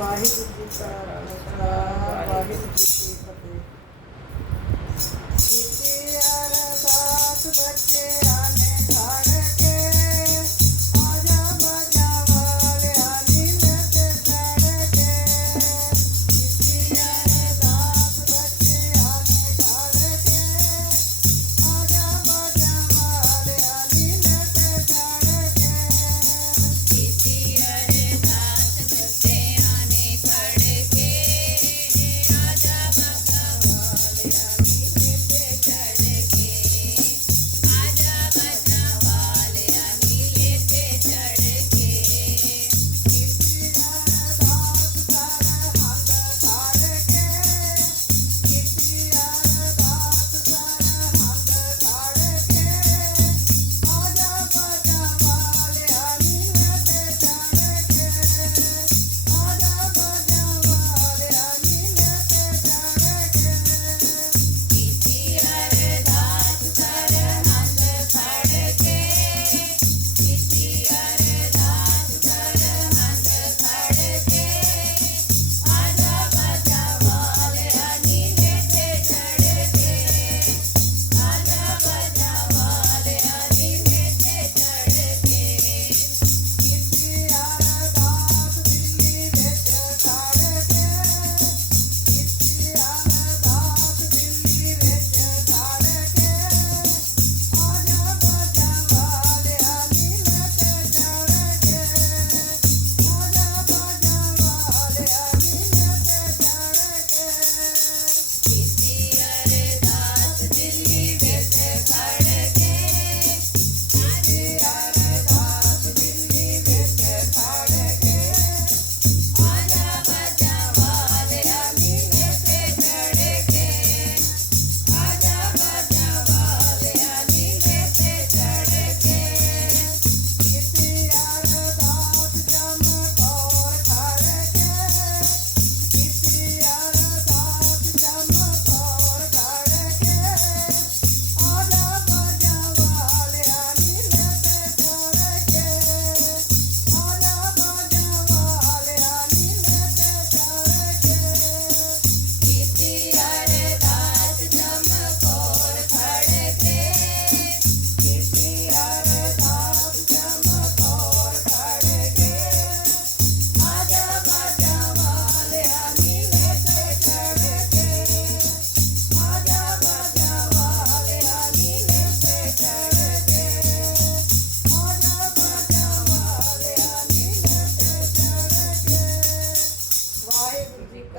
ਵਾਹਿਗੁਰੂ ਜੀ ਕਾ ਖਾਲਸਾ ਵਾਹਿਗੁਰੂ ਜੀ ਕੀ ਫਤਿਹ। ਕੀਤੇ ਅਰਦਾਸ ਬੱਚੇ